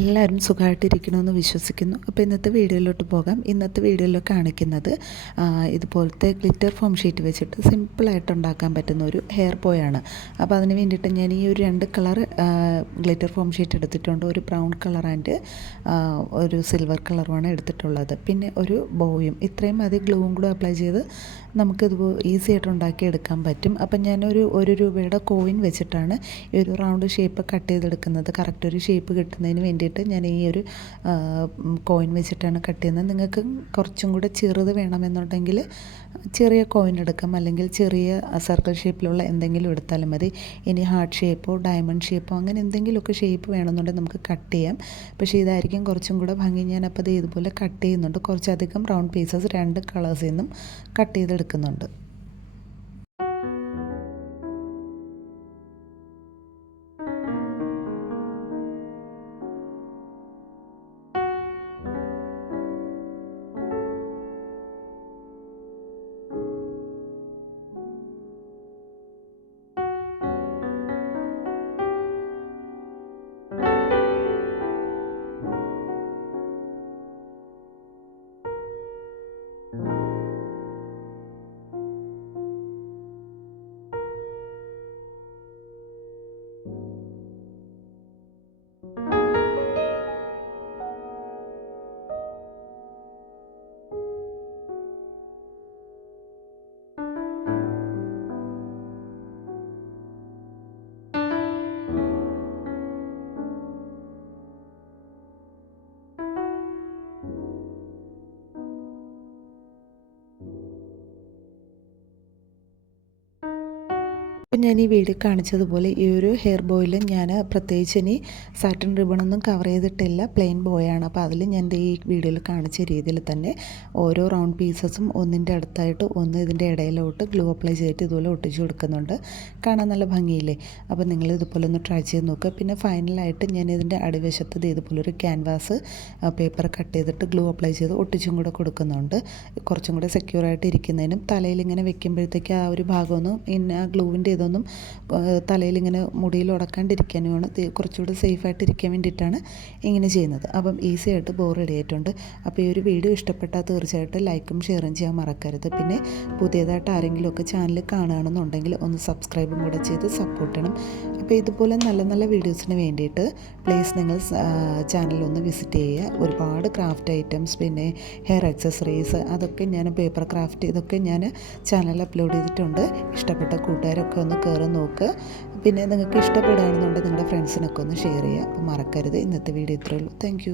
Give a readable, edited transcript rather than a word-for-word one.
എല്ലാവരും സുഖമായിട്ടിരിക്കണമെന്ന് വിശ്വസിക്കുന്നു. അപ്പോൾ ഇന്നത്തെ വീഡിയോയിലോട്ട് പോകാം. ഇന്നത്തെ വീഡിയോയിൽ കാണിക്കുന്നത് ഇതുപോലത്തെ ഗ്ലിറ്റർ ഫോം ഷീറ്റ് വെച്ചിട്ട് സിമ്പിളായിട്ട് ഉണ്ടാക്കാൻ പറ്റുന്ന ഒരു ഹെയർ ബോയാണ്. അപ്പോൾ അതിന് വേണ്ടിയിട്ട് ഞാൻ ഈ ഒരു 2 കളർ ഗ്ലിറ്റർ ഫോം ഷീറ്റ് എടുത്തിട്ടുണ്ട്. ഒരു ബ്രൗൺ കളർ ആൻഡ് ഒരു സിൽവർ കളറുമാണ് എടുത്തിട്ടുള്ളത്. പിന്നെ ഒരു ബോയും. ഇത്രയും മതി. ഗ്ലൂവും കൂടെ അപ്ലൈ ചെയ്ത് നമുക്കിത് ഈസി ആയിട്ട് ഉണ്ടാക്കിയെടുക്കാൻ പറ്റും. അപ്പം ഞാനൊരു ₹1 കോയിൻ വെച്ചിട്ടാണ് ഈ ഒരു റൗണ്ട് ഷേപ്പ് കട്ട് ചെയ്തെടുക്കുന്നത്. കറക്റ്റ് ഒരു ഷേപ്പ് കിട്ടുന്നതിന് വേണ്ടിയിട്ട് ഞാൻ ഈ ഒരു കോയിൻ വെച്ചിട്ടാണ് കട്ട് ചെയ്യുന്നത്. നിങ്ങൾക്ക് കുറച്ചും കൂടെ ചെറുത് വേണമെന്നുണ്ടെങ്കിൽ ചെറിയ കോയിൻ എടുക്കാം, അല്ലെങ്കിൽ ചെറിയ സർക്കിൾ ഷേപ്പിലുള്ള എന്തെങ്കിലും എടുത്താലും മതി. ഇനി ഹാർട്ട് ഷേപ്പോ ഡയമണ്ട് ഷേപ്പോ അങ്ങനെ എന്തെങ്കിലുമൊക്കെ ഷേപ്പ് വേണമെന്നുണ്ടെങ്കിൽ നമുക്ക് കട്ട് ചെയ്യാം. പക്ഷേ ഇതായിരിക്കും കുറച്ചും കൂടെ ഭംഗി. ഞാനപ്പോൾ ഇത് ഇതുപോലെ കട്ട് ചെയ്യുന്നുണ്ട്. കുറച്ചധികം റൗണ്ട് പീസസ് 2 കളേഴ്സിൽ നിന്നും കട്ട് ചെയ്തെടുക്കുന്നുണ്ട്. അപ്പം ഞാൻ ഈ വീഡിയോ കാണിച്ചതുപോലെ ഈ ഒരു ഹെയർ ബോയിൽ ഞാൻ പ്രത്യേകിച്ച് ഇനി സാറ്റിൻ റിബണൊന്നും കവർ ചെയ്തിട്ടില്ല, പ്ലെയിൻ ബോയാണ്. അപ്പോൾ അതിൽ ഞാൻ ഈ വീഡിയോയിൽ കാണിച്ച രീതിയിൽ തന്നെ ഓരോ റൗണ്ട് പീസസും ഒന്നിൻ്റെ അടുത്തായിട്ട് ഒന്ന് ഇതിൻ്റെ ഇടയിലോട്ട് ഗ്ലൂ അപ്ലൈ ചെയ്തിട്ട് ഇതുപോലെ ഒട്ടിച്ച് കൊടുക്കുന്നുണ്ട്. കാണാൻ നല്ല ഭംഗിയില്ലേ? അപ്പോൾ നിങ്ങൾ ഇതുപോലെ ഒന്ന് ട്രൈ ചെയ്ത് നോക്കുക. പിന്നെ ഫൈനലായിട്ട് ഞാൻ ഇതിൻ്റെ അടിവശത്ത് ഇതുപോലെ ഒരു ക്യാൻവാസ് പേപ്പർ കട്ട് ചെയ്തിട്ട് ഗ്ലൂ അപ്ലൈ ചെയ്ത് ഒട്ടിച്ചും കൂടെ കൊടുക്കുന്നുണ്ട്. കുറച്ചും കൂടെ സെക്യൂറായിട്ട് ഇരിക്കുന്നതിനും തലയിൽ ഇങ്ങനെ വെക്കുമ്പോഴത്തേക്ക് ആ ഒരു ഭാഗമൊന്നും ആ ഗ്ലൂവിൻ്റെ ഇതൊന്നും തലയിലിങ്ങനെ മുടിയിൽ ഉടക്കാണ്ടിരിക്കാനുമാണ്, കുറച്ചുകൂടി സേഫായിട്ട് ഇരിക്കാൻ വേണ്ടിയിട്ടാണ് ഇങ്ങനെ ചെയ്യുന്നത്. അപ്പം ഈസി ആയിട്ട് ബോ റെഡി ആയിട്ടുണ്ട്. അപ്പോൾ ഈ ഒരു വീഡിയോ ഇഷ്ടപ്പെട്ടാൽ തീർച്ചയായിട്ടും ലൈക്കും ഷെയറും ചെയ്യാൻ മറക്കരുത്. പിന്നെ പുതിയതായിട്ട് ആരെങ്കിലുമൊക്കെ ചാനൽ കാണുകയാണെന്നുണ്ടെങ്കിൽ ഒന്ന് സബ്സ്ക്രൈബും കൂടെ ചെയ്ത് സപ്പോർട്ട് ചെയ്യണം. അപ്പോൾ ഇതുപോലെ നല്ല നല്ല വീഡിയോസിന് വേണ്ടിയിട്ട് പ്ലീസ് നിങ്ങൾ ചാനലൊന്ന് വിസിറ്റ് ചെയ്യുക. ഒരുപാട് ക്രാഫ്റ്റ് ഐറ്റംസ്, പിന്നെ ഹെയർ ആക്സസറീസ്, അതൊക്കെ ഞാൻ പേപ്പർ ക്രാഫ്റ്റ് ഇതൊക്കെ ഞാൻ ചാനലിൽ അപ്ലോഡ് ചെയ്തിട്ടുണ്ട്. ഇഷ്ടപ്പെട്ട കൂട്ടുകാരൊക്കെ ഒന്ന് കയറി നോക്കുക. പിന്നെ നിങ്ങൾക്ക് ഇഷ്ടപ്പെടുകയാണെന്നുണ്ടെങ്കിൽ നിങ്ങളുടെ ഫ്രണ്ട്സിനൊക്കെ ഒന്ന് ഷെയർ ചെയ്യുക. അപ്പോൾ മറക്കരുത്. ഇന്നത്തെ വീഡിയോ ഇത്രയേ ഉള്ളൂ. താങ്ക്